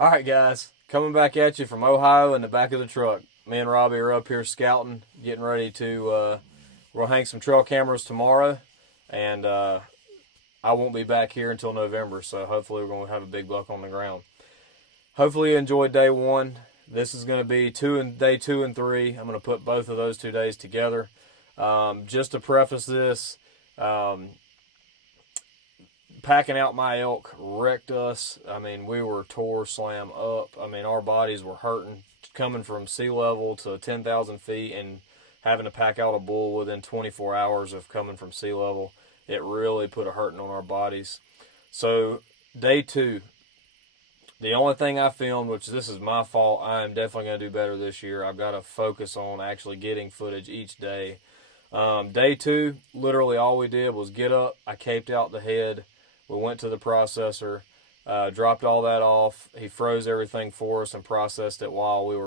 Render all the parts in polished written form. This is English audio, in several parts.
All right, guys, coming back at you from Ohio in the back of the truck. Me and Robbie are up here scouting, getting ready to. We'll hang some trail cameras tomorrow, and I won't be back here until November. So hopefully we're going to have a big buck on the ground. Hopefully you enjoyed day one. This is going to be day 2 and 3. I'm going to put both of those 2 days together. Just to preface this, packing out my elk wrecked us. I mean, we were tore slam up. I mean, our bodies were hurting coming from sea level to 10,000 feet and having to pack out a bull within 24 hours of coming from sea level. It really put a hurting on our bodies. So, day 2, the only thing I filmed, which this is my fault, I am definitely going to do better this year. I've got to focus on actually getting footage each day. Day 2, literally all we did was get up. I caped out the head. We went to the processor, dropped all that off. He froze everything for us and processed it while we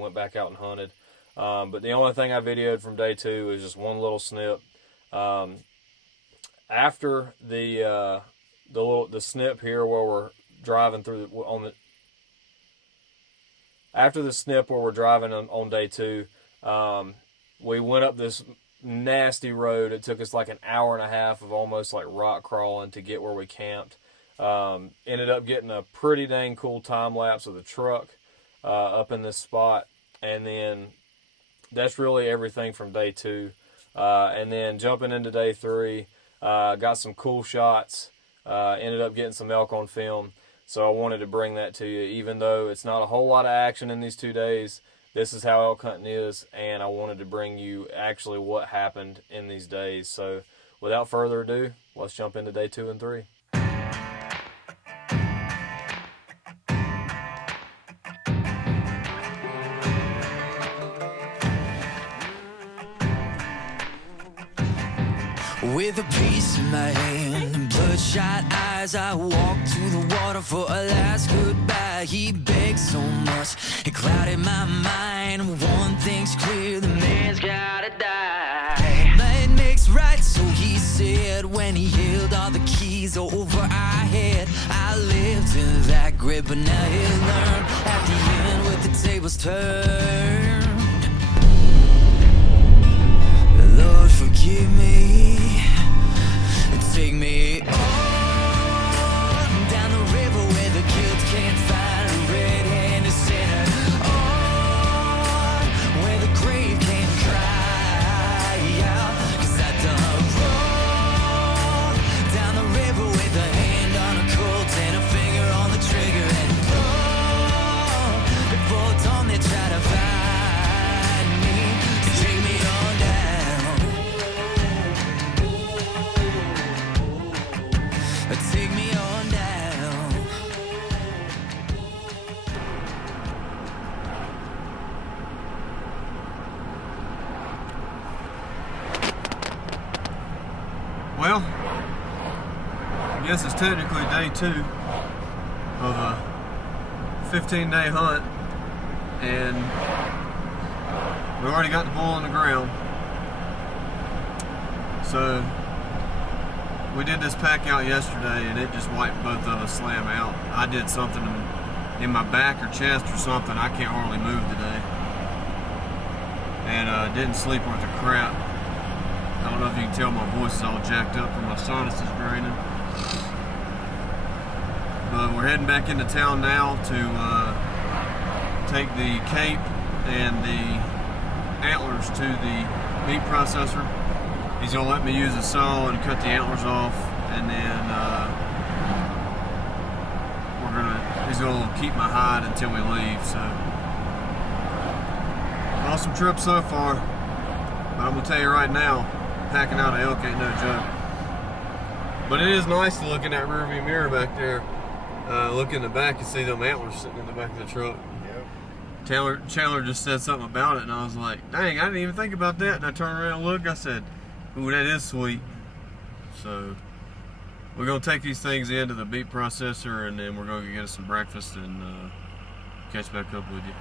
went back out and hunted. But the only thing I videoed from day 2 is just one little snip. After the snip here where we're driving through after the snip where we're driving on day 2, we went up this nasty road. It took us like an hour and a half of almost like rock crawling to get where we camped. Ended up getting a pretty dang cool time lapse of the truck up in this spot, and then that's really everything from day 2. And then jumping into day 3, got some cool shots. Ended up getting some elk on film, so I wanted to bring that to you. Even though it's not a whole lot of action in these 2 days, this is how elk hunting is, and I wanted to bring you actually what happened in these days. So without further ado, let's jump into day 2 and 3. With a piece in my hand and bloodshot eyes, I walked to the water for a last goodbye. He begged so much, it clouded my mind. One thing's clear, the man's gotta die. Night makes right, so he said, when he held all the keys over our head. I lived in that grip, but now he'll learn at the end with the tables turned. Lord, forgive me. Take me on down the river where the guilt can't find a red-handed sinner. On where the grave can't cry out. 'Cause I done wrong down the river with a hand on a Colt and a finger on the trigger. And long before dawn they try to find me. So take me on down. Take me on down. Well, I guess it's technically day 2 of a 15-day hunt, and we already got the bull on the ground. So we did this pack out yesterday, and it just wiped both of us slam out. I did something in my back or chest or something. I can't hardly move today, and didn't sleep worth a crap. I don't know if you can tell my voice is all jacked up from my sinuses draining. But we're heading back into town now to take the cape and the antlers to the meat processor. He's gonna let me use a saw and cut the antlers off, and then he's gonna keep my hide until we leave. So awesome trip so far, but I'm gonna tell you right now, packing out an elk ain't no joke. But it is nice to look in that rearview mirror back there, look in the back and see them antlers sitting in the back of the truck. Chandler just said something about it, and I was like, dang, I didn't even think about that. And I turned around and looked, I said, ooh, that is sweet. So we're gonna take these things into the beef processor, and then we're gonna get us some breakfast and catch back up with you.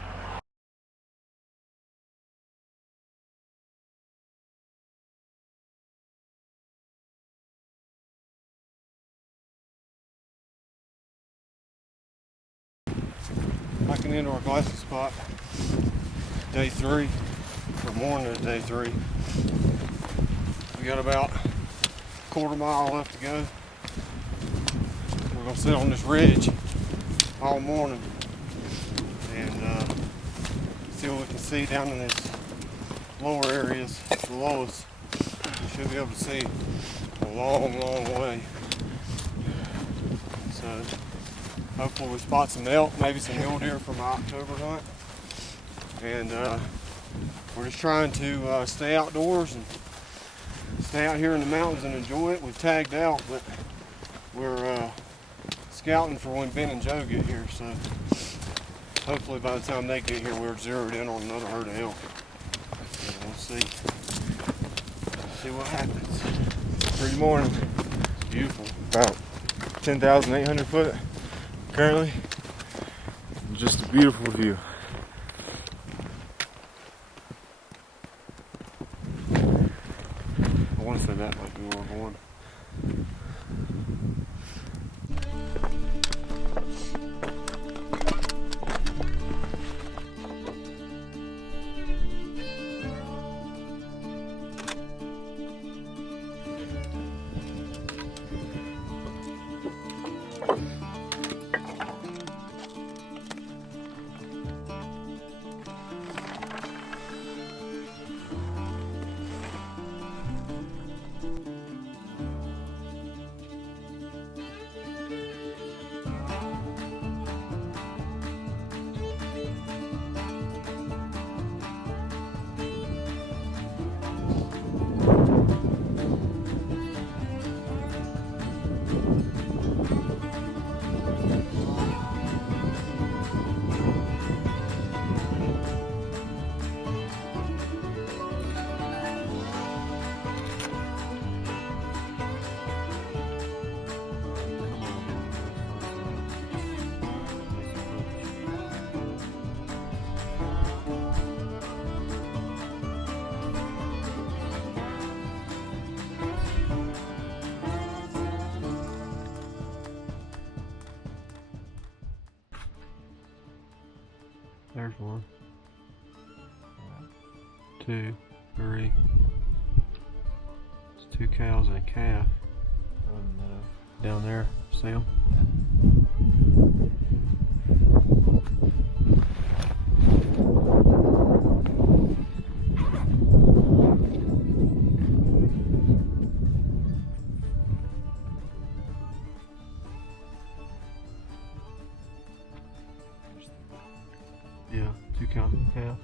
Hiking into our glassing spot. Day 3, or morning of day 3. We got about a quarter mile left to go. We're gonna sit on this ridge all morning and see what we can see down in these lower areas below us. We should be able to see a long, long way. So hopefully we spot some elk, maybe some mule deer from our October hunt. And we're just trying to stay outdoors and stay out here in the mountains and enjoy it. We've tagged out, but we're scouting for when Ben and Joe get here. So hopefully by the time they get here, we're zeroed in on another herd of elk. And we'll see what happens. Pretty morning. Beautiful. About 10,800 foot currently. Just a beautiful view. I want to say that might be where we're going. There's one. 2, 3. It's 2 cows and a calf. Down there, see them? Yeah, 2 cows and a calf.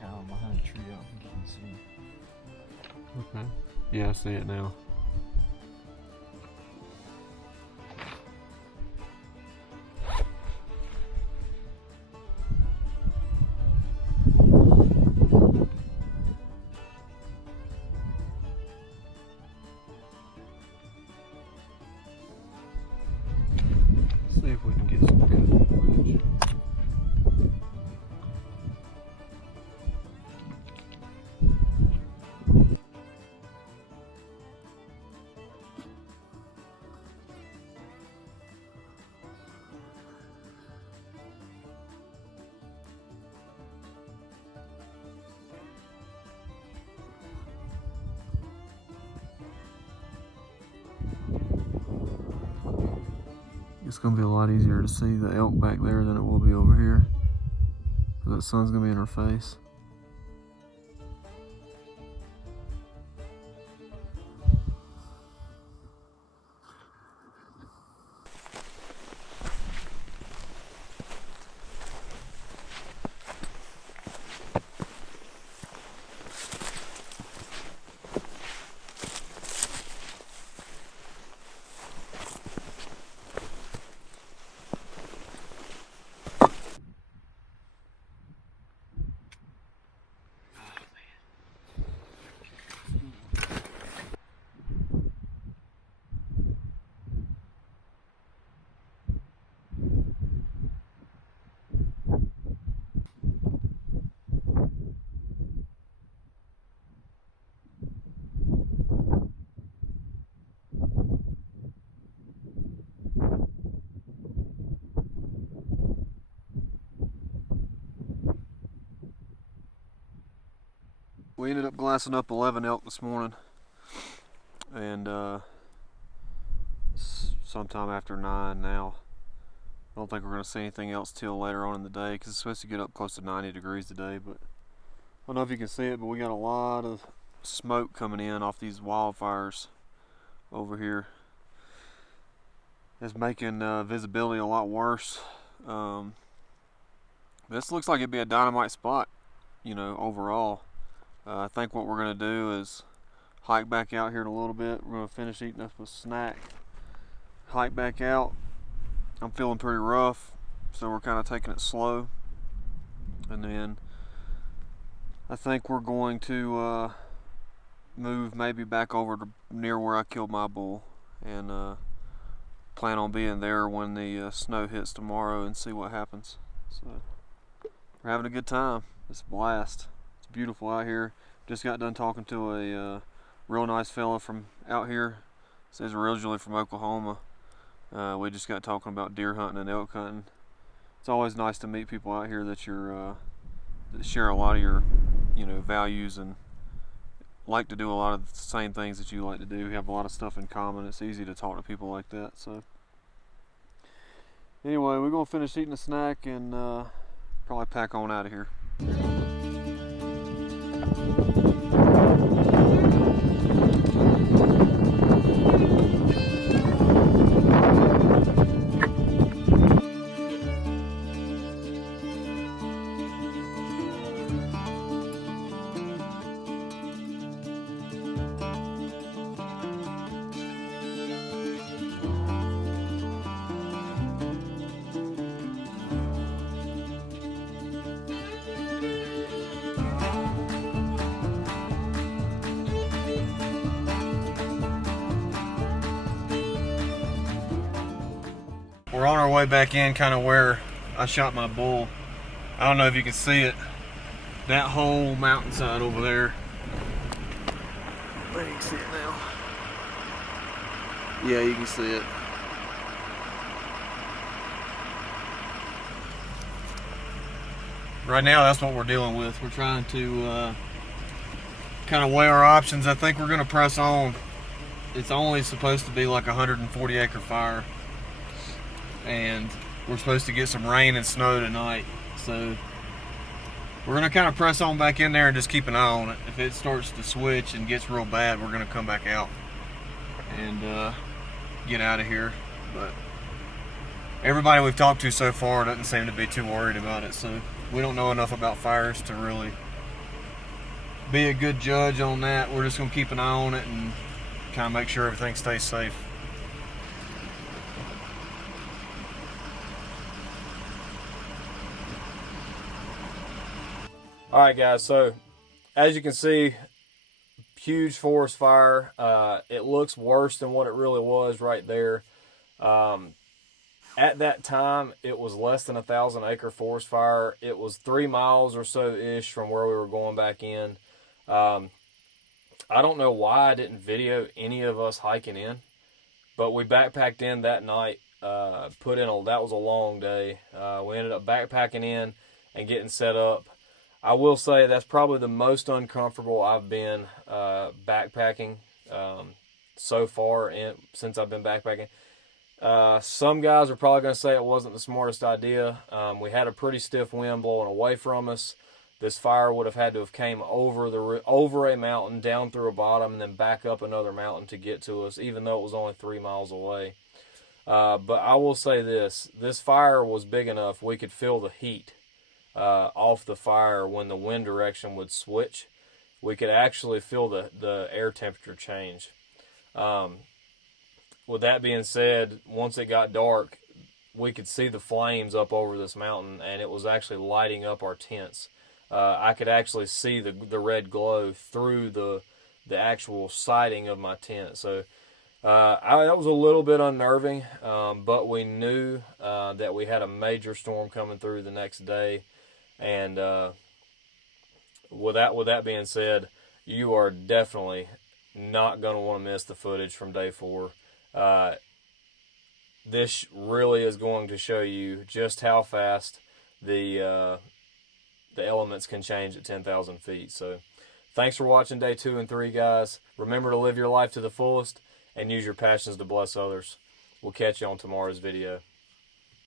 Cow behind a tree out, you can see. Okay. Yeah, I see it now. See if we can get some good footage. It's going to be a lot easier to see the elk back there than it will be over here. Because that sun's going to be in our face. We ended up glassing up 11 elk this morning, and sometime after 9 now. I don't think we're going to see anything else till later on in the day because it's supposed to get up close to 90 degrees today. But I don't know if you can see it, but we got a lot of smoke coming in off these wildfires over here. It's making visibility a lot worse. This looks like it'd be a dynamite spot, you know, overall. I think what we're going to do is hike back out here in a little bit. We're going to finish eating up a snack, hike back out. I'm feeling pretty rough, so we're kind of taking it slow. And then I think we're going to move maybe back over to near where I killed my bull, and plan on being there when the snow hits tomorrow and see what happens. So we're having a good time. It's a blast. It's beautiful out here. Just got done talking to a real nice fella from out here. Says we're originally from Oklahoma. We just got talking about deer hunting and elk hunting. It's always nice to meet people out here that that share a lot of your, you know, values and like to do a lot of the same things that you like to do. We have a lot of stuff in common. It's easy to talk to people like that. So anyway, we're gonna finish eating a snack and probably pack on out of here. We're on our way back in kind of where I shot my bull. I don't know if you can see it. That whole mountainside over there. There you can see it now. Yeah, you can see it. Right now that's what we're dealing with. We're trying to kind of weigh our options. I think we're going to press on. It's only supposed to be like a 140 acre fire, and we're supposed to get some rain and snow tonight, so we're going to kind of press on back in there and just keep an eye on it. If it starts to switch and gets real bad, we're going to come back out and get out of here. But everybody we've talked to so far doesn't seem to be too worried about it, so we don't know enough about fires to really be a good judge on that. We're just going to keep an eye on it and kind of make sure everything stays safe. Alright guys, so as you can see, huge forest fire. It looks worse than what it really was right there. At that time, it was less than 1,000 acre forest fire. It was 3 miles or so-ish from where we were going back in. I don't know why I didn't video any of us hiking in, but we backpacked in that night. That was a long day. We ended up backpacking in and getting set up. I will say that's probably the most uncomfortable I've been backpacking so far since I've been backpacking. Some guys are probably going to say it wasn't the smartest idea. We had a pretty stiff wind blowing away from us. This fire would have had to have came over a mountain, down through a bottom, and then back up another mountain to get to us, even though it was only 3 miles away. But I will say this fire was big enough we could feel the heat off the fire when the wind direction would switch. We could actually feel the air temperature change. With that being said, once it got dark, we could see the flames up over this mountain, and it was actually lighting up our tents. I could actually see the red glow through the actual siding of my tent. So that was a little bit unnerving, but we knew that we had a major storm coming through the next day. And with that being said, you are definitely not going to want to miss the footage from day 4. This really is going to show you just how fast the elements can change at 10,000 feet. So Thanks for watching day 2 and 3, guys. Remember to live your life to the fullest and use your passions to bless others. We'll catch you on tomorrow's video.